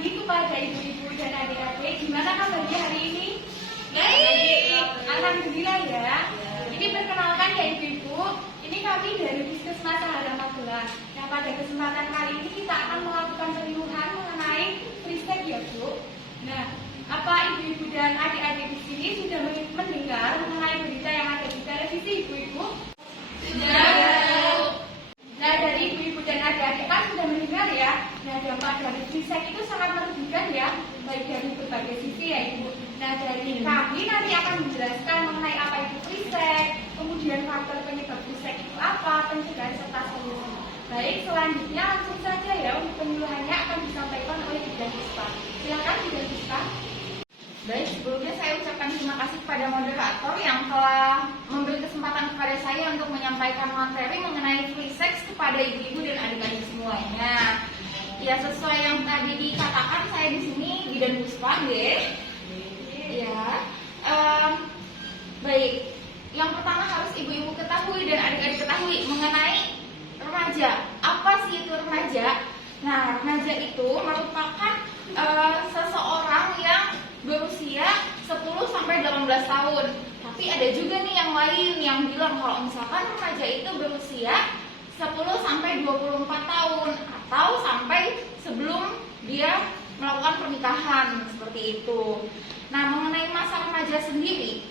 pagi kepada ibu-ibu dan adik-adik. Gimana kabarnya hari ini? Baik. Alhamdulillah ya. Ini perkenalkan ya ibu-ibu. Ini kami dari Puskesmas Sahara 14. Nah, pada kesempatan kali ini kita akan melakukan penyuluhan mengenai riset ya Bu. Nah, apa ibu-ibu dan adik-adik di sini sudah mendengar mengenai berita yang ada di televisi ibu-ibu? Sudah. Nah, dari ibu-ibu dan adik-adik kan sudah mendengar ya. Nah, dampak dari riset itu sangat merugikan ya, baik dari berbagai sisi ya Ibu. Nah, dari kami nanti akan menjelaskan mengenai apa itu riset, kemudian faktor penyebab riset itu apa, pencegahan serta solusi. Baik, selanjutnya langsung saja ya untuk penyuluhannya akan disampaikan oleh Bidan Puspa. Silakan Bidan Puspa. Baik, sebelumnya saya ucapkan terima kasih kepada moderator yang telah memberi kesempatan kepada saya untuk menyampaikan materi mengenai free sex kepada ibu-ibu dan adik-adik semuanya. Ya, sesuai yang tadi dikatakan, saya di sini Bidan Puspa, ya. Baik, yang pertama harus ibu-ibu ketahui dan adik-adik ketahui mengenai remaja. Apa sih itu remaja? Nah, remaja itu merupakan seseorang yang berusia 10-18 tahun. Tapi ada juga nih yang lain yang bilang kalau misalkan remaja itu berusia 10-24 tahun atau sampai sebelum dia melakukan pernikahan, seperti itu. Nah, mengenai masa remaja sendiri,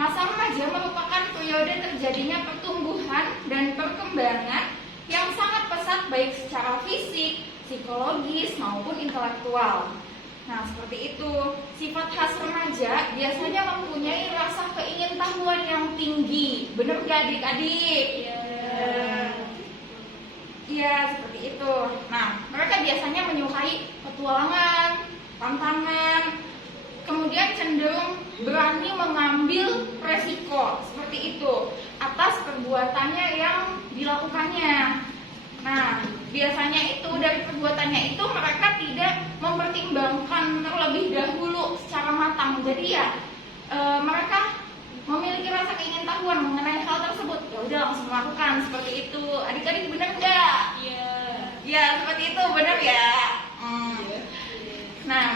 masa remaja merupakan periode terjadinya pertumbuhan dan perkembangan yang sangat pesat baik secara fisik, psikologis maupun intelektual. Nah, seperti itu. Sifat khas remaja biasanya mempunyai rasa keingintahuan yang tinggi. Benar nggak adik-adik? Iya, seperti itu. Nah, mereka biasanya menyukai petualangan, tantangan, kemudian cenderung berani mengambil resiko, seperti itu, atas perbuatannya yang dilakukannya. Nah, biasanya itu dari perbuatannya itu mereka tidak mempertimbangkan terlebih dahulu secara matang. Jadi ya mereka memiliki rasa keingintahuan mengenai hal tersebut. Ya udah langsung melakukan, seperti itu. Adik-adik benar nggak? Iya. Ya, seperti itu, benar ya. Nah,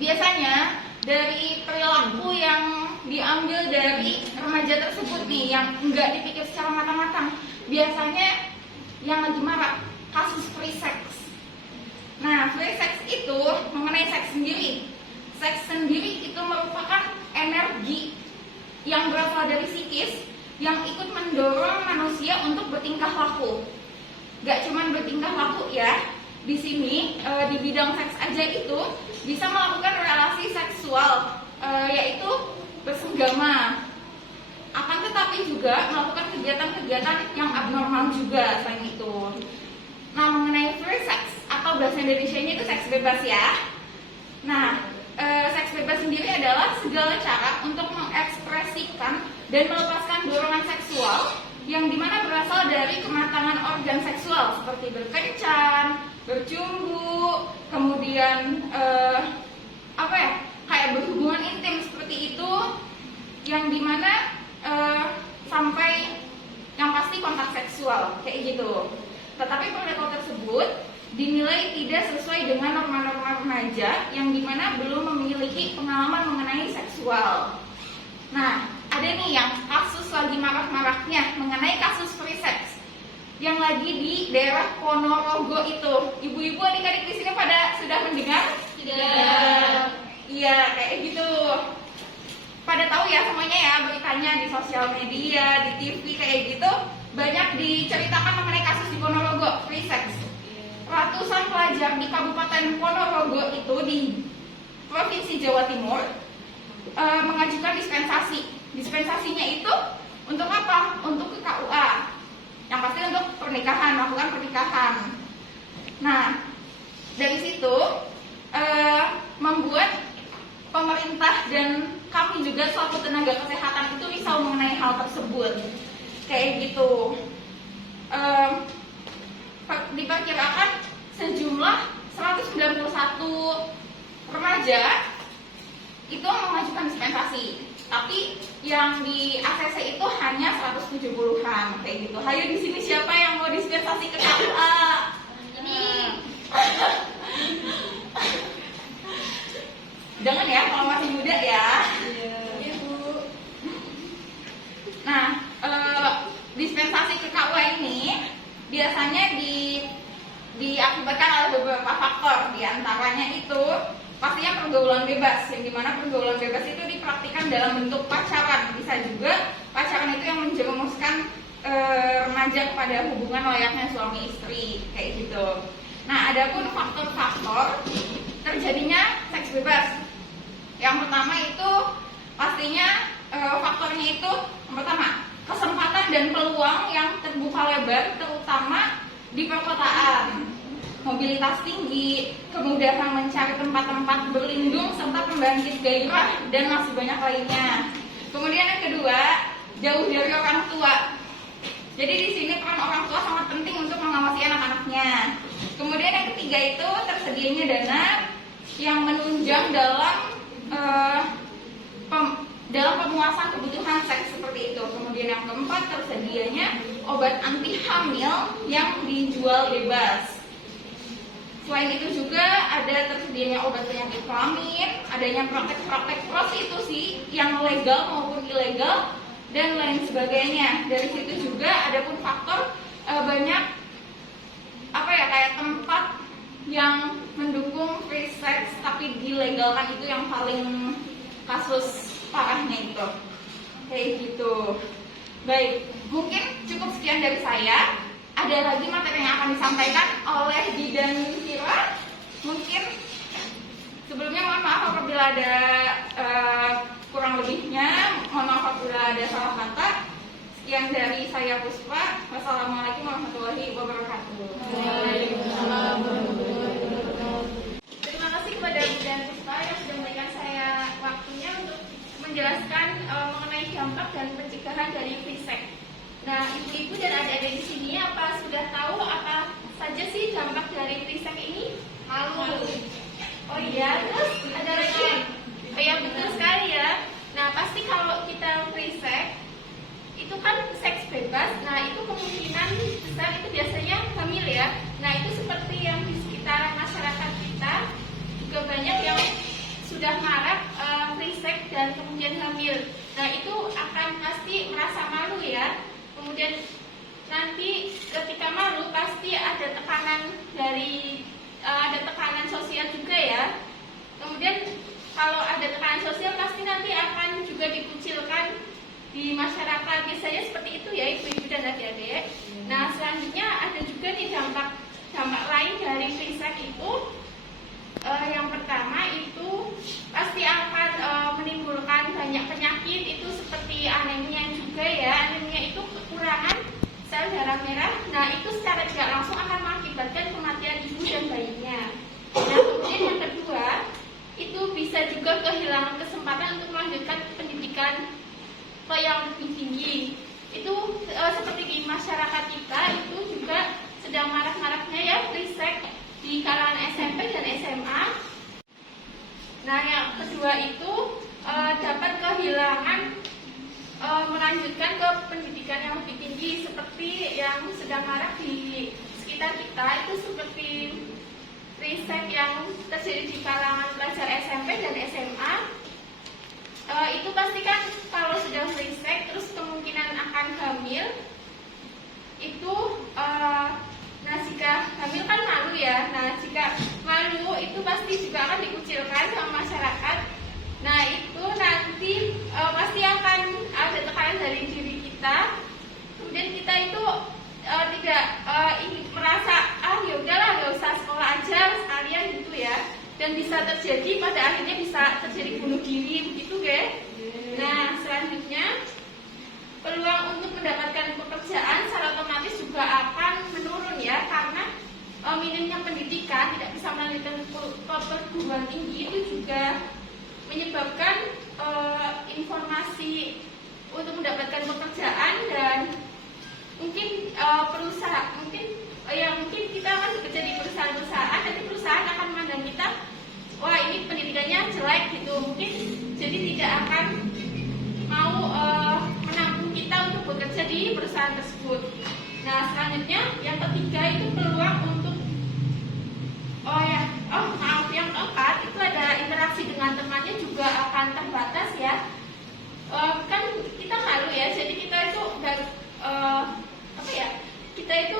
biasanya dari perilaku yang diambil dari remaja tersebut nih yang enggak dipikir secara matang-matang, biasanya yang lagi marak kasus free sex. Nah, free sex itu mengenai seks sendiri. Seks sendiri itu merupakan energi yang berasal dari psikis yang ikut mendorong manusia untuk bertingkah laku. Gak cuman bertingkah laku ya. Di sini di bidang seks aja itu bisa melakukan relasi seksual, yaitu bersenggama. Akan tetapi juga melakukan kegiatan-kegiatan yang abnormal juga selain itu. Nah, mengenai free sex atau bahasa Indonesianya itu seks bebas ya. Nah, seks bebas sendiri adalah segala cara untuk mengekspresikan dan melepaskan dorongan seksual yang dimana berasal dari kematangan organ seksual seperti berkencan, bercumbu, kemudian kayak berhubungan intim seperti itu, yang dimana sampai yang pasti kontak seksual kayak gitu. Tetapi perilaku tersebut dinilai tidak sesuai dengan norma-norma remaja yang dimana belum memiliki pengalaman mengenai seksual. Nah, ada nih yang kasus lagi marak-maraknya mengenai kasus free sex yang lagi di daerah Ponorogo itu. Ibu-ibu adik-adik di sini pada sudah mendengar? Tidak. Iya, kayak gitu. Pada tahu ya semuanya ya, beritanya di sosial media, di TV kayak gitu, banyak diceritakan mengenai kasus di Ponorogo, free sex. Ratusan pelajar di Kabupaten Ponorogo itu di Provinsi Jawa Timur mengajukan dispensasi. Dispensasinya itu untuk apa? Untuk ke KUA. Yang pasti untuk pernikahan, melakukan pernikahan. Nah, dari situ membuat pemerintah dan kami juga selaku tenaga kesehatan itu risau mengenai hal tersebut. Kayak gitu. Diperkirakan sejumlah 191 remaja itu mengajukan dispensasi. Tapi yang di ACC itu hanya 170-an kayak gitu. Hayo di sini siapa yang mau dispensasi ke KUA? Ini jangan ya kalau masih muda ya. Iya, Bu. Nah, dispensasi ke KUA ini biasanya diakibatkan oleh beberapa faktor. Di antaranya itu pastinya pergaulan bebas, yang dimana pergaulan bebas itu dipraktikkan dalam bentuk pacaran. Bisa juga pacaran itu yang menjerumuskan remaja kepada hubungan layaknya suami istri, kayak gitu. Nah, adapun faktor-faktor terjadinya seks bebas. Yang pertama itu pastinya faktornya itu yang pertama kesempatan dan peluang yang terbuka lebar, terutama di perkotaan, mobilitas tinggi, kemudahan mencari tempat-tempat berlindung, serta pembangkit gairah dan masih banyak lainnya. Kemudian yang kedua, jauh dari orang tua. Jadi di sini peran orang tua sangat penting untuk mengawasi anak-anaknya. Kemudian yang ketiga itu tersedianya dana yang menunjang dalam pemuasan kebutuhan seks seperti itu. Kemudian yang keempat tersedianya obat anti hamil yang dijual bebas. Selain itu juga ada tersedianya obat penyakit kelamin, adanya praktek-praktek prostitusi yang legal maupun ilegal, dan lain sebagainya. Dari situ juga ada pun faktor banyak kayak tempat yang mendukung free sex tapi dilegalkan, itu yang paling kasus parahnya itu. Kayak gitu. Baik, mungkin cukup sekian dari saya. Ada lagi materi yang akan disampaikan oleh Didan Kira. Mungkin sebelumnya mohon maaf apabila ada kurang lebihnya, mohon maaf apabila ada salah kata. Sekian dari saya Puspa. Wassalamualaikum warahmatullahi wabarakatuh. Waalaikumsalam warahmatullahi wabarakatuh. Terima kasih kepada Didan Puspa yang sudah memberikan saya waktunya untuk menjelaskan mengenai dampak dan pencegahan dari free sex. Nah, ibu-ibu dan adik-adik di sini apa sudah tahu apa saja sih dampak dari free sex ini? Malu. Oh iya, terus ada lagi? Oh iya, betul sekali ya. Nah, pasti kalau kita free sex itu kan seks bebas. Nah, itu kemungkinan besar itu biasanya hamil ya. Nah, itu seperti yang di sekitar masyarakat kita juga banyak yang sudah marak free sex dan kemudian hamil. Nah, itu akan pasti merasa malu ya. Kemudian nanti ketika malu pasti ada tekanan sosial juga ya. Kemudian kalau ada tekanan sosial pasti nanti akan juga dikucilkan di masyarakat. Biasanya seperti itu ya ibu-ibu dan adik-adik. Nah, selanjutnya ada juga nih dampak lain dari free sex itu. Yang pertama itu pasti akan menimbulkan banyak penyakit, itu seperti anemia juga ya. Anemia itu kekurangan sel darah merah. Nah, itu secara tidak langsung akan mengakibatkan kematian ibu dan bayinya. Nah, kemudian yang kedua itu bisa juga kehilangan kesempatan untuk melanjutkan pendidikan ke yang lebih tinggi. Itu seperti di masyarakat kita itu juga sedang marak-maraknya ya free sex di kalangan SMP dan SMA. Nah, yang kedua itu dapat kehilangan melanjutkan ke pendidikan yang lebih tinggi, seperti yang sedang marak di sekitar kita itu seperti free sex yang terjadi di kalangan pelajar SMP dan SMA. Itu pasti kan kalau sudah free sex terus kemungkinan akan hamil itu nah, jika hamil kan malu ya. Nah, jika malu itu pasti juga akan dikucilkan sama masyarakat. Nah, itu nanti pasti akan ada tekanan dari diri kita. Kemudian kita itu tidak ingin merasa ya udahlah nggak usah sekolah aja sekalian gitu ya. Dan bisa terjadi pada akhirnya bisa terjadi bunuh diri begitu ya. Nah, selanjutnya peluang untuk mendapatkan pekerjaan secara otomatis juga akan menurun ya, karena minimnya pendidikan, tidak bisa melanjutkan perguruan tinggi itu juga menyebabkan informasi untuk mendapatkan pekerjaan dan mungkin perusahaan mungkin kita akan bekerja di perusahaan-perusahaan, nanti perusahaan akan memandang kita wah ini pendidikannya jelek gitu, mungkin jadi tidak akan mau menampung kita untuk bekerja di perusahaan tersebut. Nah, selanjutnya yang ketiga itu peluang untuk yang keempat itu ada interaksi dengan temannya itu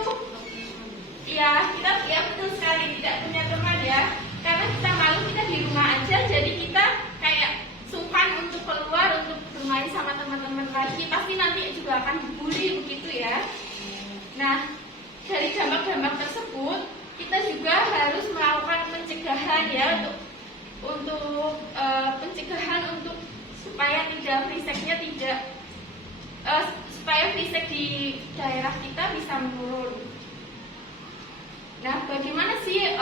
kita betul sekali tidak punya teman ya, karena kita malu kita di rumah aja, jadi kita kayak sungkan untuk keluar untuk bermain sama teman-teman lagi, pasti nanti juga akan dibully begitu ya. Nah, dari dampak-dampak tersebut kita juga harus melakukan pencegahan ya untuk pencegahan untuk supaya tidak free sex-nya supaya free sex di daerah kita bisa menurun. Nah, bagaimana sih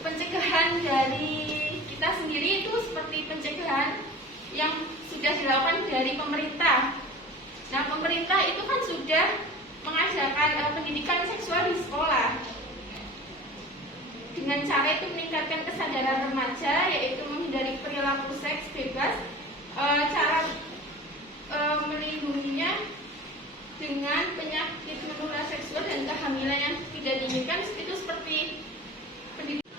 pencegahan dari kita sendiri itu seperti pencegahan yang sudah dilakukan dari pemerintah. Nah, pemerintah itu kan sudah mengajarkan pendidikan seksual di sekolah dengan cara itu meningkatkan kesadaran remaja, yaitu menghindari perilaku seks bebas, cara melindunginya dengan penyakit menular seksual dan kehamilan yang tidak diinginkan, itu seperti pendidikan.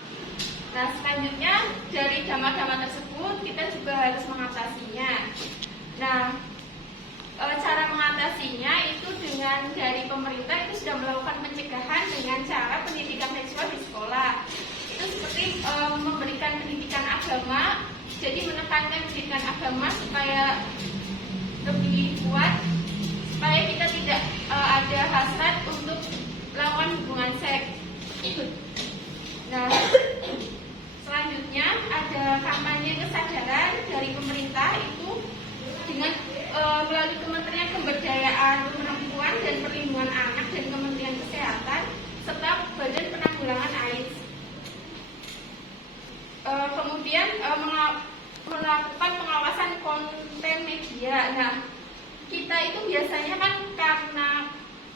Nah, selanjutnya dari dampak-dampak tersebut kita juga harus mengatasinya. Nah, cara mengatasinya itu dengan dari pemerintah itu sudah melakukan pencegahan dengan cara pendidikan seksual di sekolah. Itu seperti memberikan pendidikan agama, jadi menekankan pendidikan agama supaya lebih kuat, supaya kita tidak ada hasrat untuk melakukan hubungan seks. Nah, selanjutnya ada kampanye kesadaran dari pemerintah itu dengan melalui Kementerian Pemberdayaan Perempuan dan Perlindungan Anak dan Kementerian Kesehatan serta Badan Penanggulangan AIDS. Kemudian melakukan pengawasan konten media. Nah, kita itu biasanya kan karena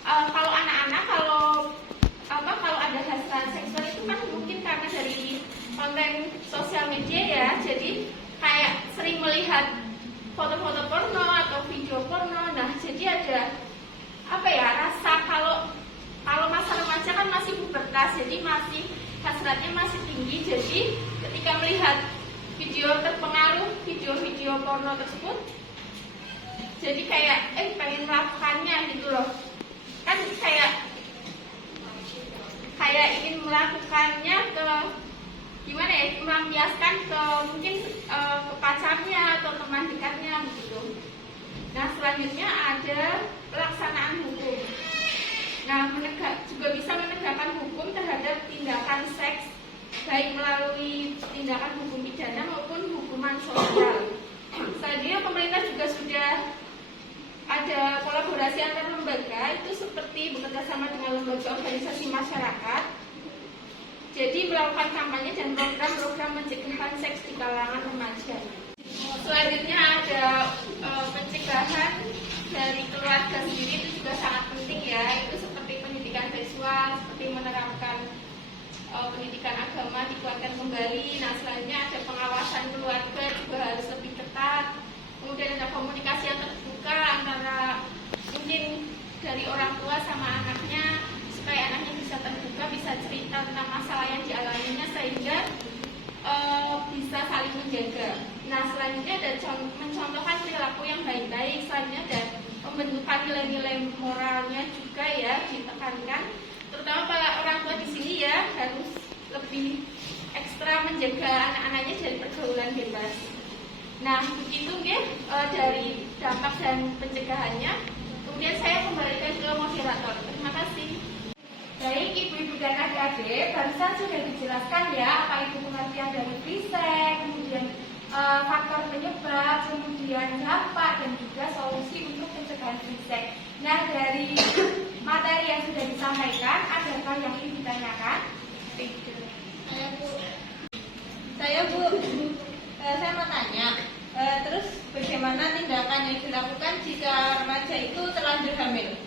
kalau anak-anak kalau ada hasrat seksual itu kan mungkin karena dari konten sosial media ya, jadi kayak sering melihat foto-foto porno atau video porno. Nah, jadi ada rasa kalau masa remaja kan masih pubertas, jadi masih hasratnya masih tinggi, jadi ketika melihat terpengaruh video-video porno tersebut, jadi kayak pengen melakukannya gitu loh, kan kayak ingin melakukannya ke gimana ya, melampiaskan ke mungkin ke pacarnya atau teman dekatnya begitu. Nah, selanjutnya ada pelaksanaan hukum. Nah, juga bisa menegakkan hukum terhadap tindakan seks, baik melalui tindakan hukum pidana maupun hukuman sosial. Selanjutnya pemerintah juga sudah ada kolaborasi antar lembaga, itu seperti bekerja sama dengan lembaga organisasi masyarakat, jadi melakukan kampanye dan program-program pencegahan seks di kalangan remaja. Selanjutnya ada pencegahan dari keluarga sendiri, itu juga sangat penting ya, itu seperti pendidikan seksual, seperti menerapkan pendidikan agama dikuatkan kembali. Nah, selanjutnya ada pengawasan keluarga juga harus lebih ketat. Kemudian ada komunikasi yang terbuka antara mungkin dari orang tua sama anaknya, supaya anaknya bisa terbuka, bisa cerita tentang masalah yang dialaminya sehingga bisa saling menjaga. Nah, selanjutnya ada mencontohkan perilaku yang baik-baik. Selanjutnya ada pembentukan nilai-nilai moralnya juga ya ditekankan, terutama para orang tua di sini ya harus lebih ekstra menjaga anak-anaknya dari pergaulan bebas. Nah, begitu ya dari dampak dan pencegahannya. Kemudian saya kembalikan ke moderator. Terima kasih. Baik, ibu-ibu dan adik-adik, barusan sudah dijelaskan ya apa itu pengertian dari free sex, kemudian faktor penyebab, kemudian dampak dan juga solusi untuk pencegahan free sex. Nah, dari materi yang sudah disampaikan, adakah yang ingin ditanyakan? Saya saya mau tanya, terus bagaimana tindakan yang dilakukan jika remaja itu terlanjur hamil?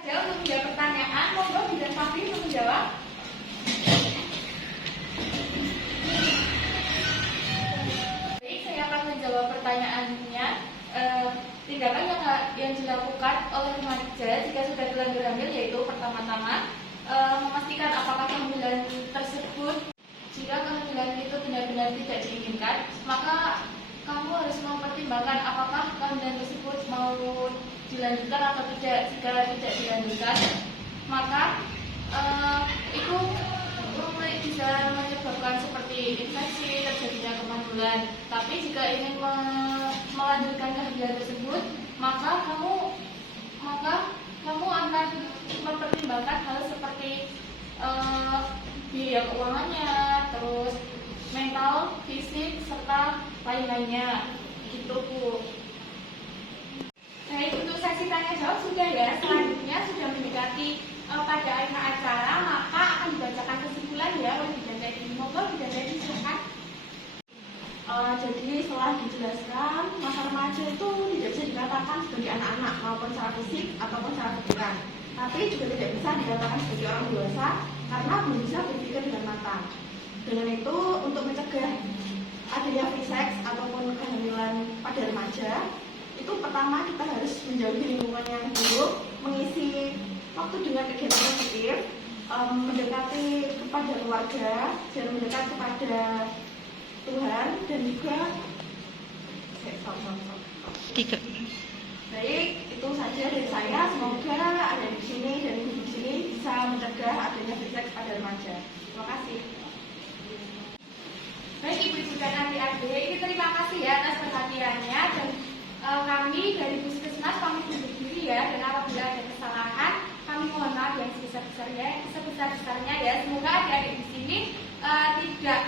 Ada untuk menjawab pertanyaan, monggo Bidan Fahri untuk menjawab. Baik, saya akan menjawab pertanyaannya. Tindakan yang dilakukan oleh remaja jika sudah terlanjur hamil yaitu pertama-tama memastikan apakah kehamilan tersebut, jika kehamilan itu benar-benar tidak diinginkan, maka kamu harus mempertimbangkan apakah kehamilan tersebut mau dilanjutkan atau tidak. Jika tidak dilanjutkan, maka itu bisa menyebabkan seperti infeksi, terjadinya kemandulan. Tapi jika ingin melanjutkan kegiatan tersebut, maka kamu akan mempertimbangkan hal seperti biaya keuangannya, terus mental, fisik, serta lain-lainnya. Gitu, Bu. Baik, untuk sesi tanya jawab sudah ya. Selanjutnya sudah mendekati pada akhir acara, maka akan dibacakan kesimpulan ya oleh Bidan Teddy. Monggo Bidan Teddy silakan. Jadi setelah dijelaskan, masa remaja itu tidak bisa dikatakan sebagai anak-anak maupun secara fisik ataupun secara pikiran, tapi juga tidak bisa dikatakan sebagai orang dewasa karena belum bisa berpikir dengan matang. Dengan itu, untuk mencegah adanya free sex ataupun kehamilan pada remaja, itu pertama kita harus menjauhi lingkungan yang buruk, mengisi waktu dengan kegiatan positif, mendekati kepada keluarga dan mendekat kepada Tuhan, dan juga baik, itu saja dari saya. Semoga ada di sini dan ibu di sini bisa mencegah adanya free sex pada remaja. Terima kasih. Baik Ibu-ibu dan adik-adik, ini terima kasih ya atas perhatiannya, dan kami dari Puskesmas pamit undur diri ya, dan apabila ada kesalahan kami mohon maaf yang sebesar-besarnya ya. Semoga adik-adik di sini tidak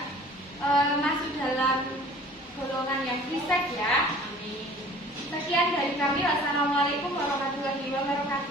masuk dalam golongan yang free sex ya. Amin. Sekian dari kami. Wassalamualaikum warahmatullahi wabarakatuh.